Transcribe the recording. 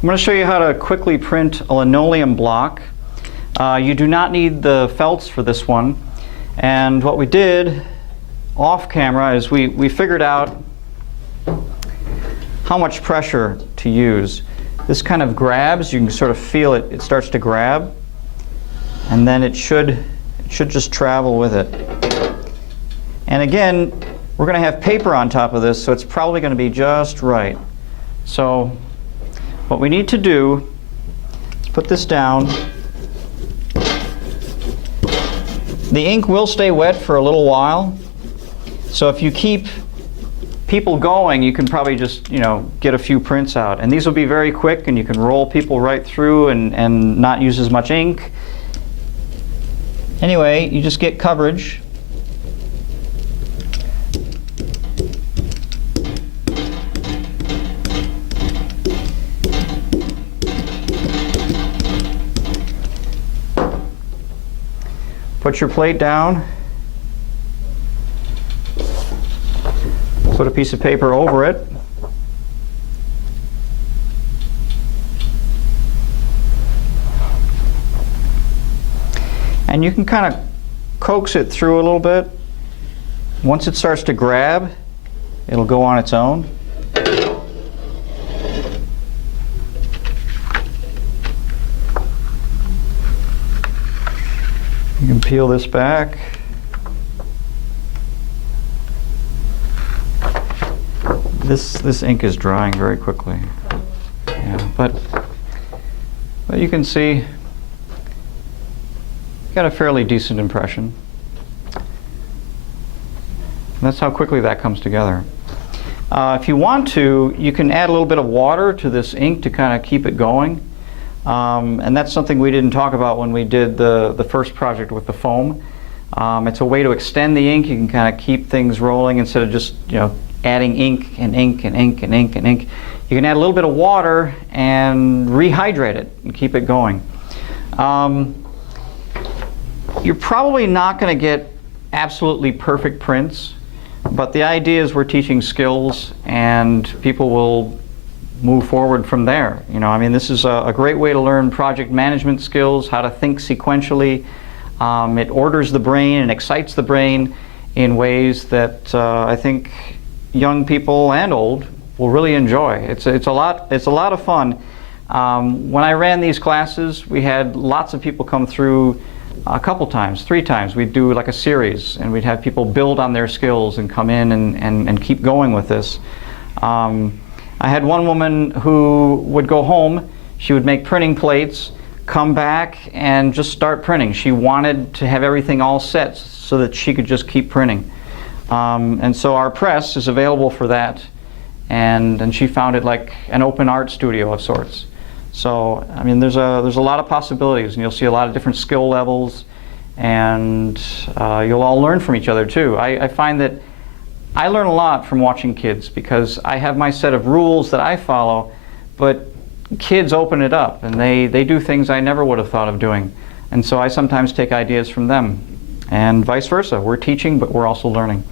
I'm going to show you how to quickly print a linoleum block. You do not need the felts for this one. And what we did off camera is we figured out how much pressure to use. This kind of grabs, you can sort of feel it, it starts to grab, and then it should just travel with it. And again, we're going to have paper on top of this, so it's probably going to be just right. So what we need to do is put this down. The ink will stay wet for a little while, so if you keep people going, you can probably just, get a few prints out. And these will be very quick, and you can roll people right through and not use as much ink. Anyway, you just get coverage. Put your plate down. Put a piece of paper over it. And you can kind of coax it through a little bit. Once it starts to grab, it'll go on its own. You can peel this back. This ink is drying very quickly. Yeah, but you can see got a fairly decent impression. That's how quickly that comes together. If you want to, you can add a little bit of water to this ink to kind of keep it going. And that's something we didn't talk about when we did the first project with the foam. It's a way to extend the ink. You can kind of keep things rolling instead of just adding ink and ink and ink and ink and ink. You can add a little bit of water and rehydrate it and keep it going. You're probably not going to get absolutely perfect prints, but the idea is we're teaching skills and people will move forward from there. This is a great way to learn project management skills, how to think sequentially. It orders the brain and excites the brain in ways that I think young people and old will really enjoy. It's a lot of fun. When I ran these classes, we had lots of people come through a couple times, 3 times. We'd do like a series, and we'd have people build on their skills and come in and keep going with this. I had one woman who would go home, she would make printing plates, come back and just start printing. She wanted to have everything all set so that she could just keep printing. And so our press is available for that, and she found it like an open art studio of sorts. So there's a lot of possibilities, and you'll see a lot of different skill levels, and you'll all learn from each other too. I find that I learn a lot from watching kids because I have my set of rules that I follow, but kids open it up and they do things I never would have thought of doing. And so I sometimes take ideas from them, and vice versa. We're teaching, but we're also learning.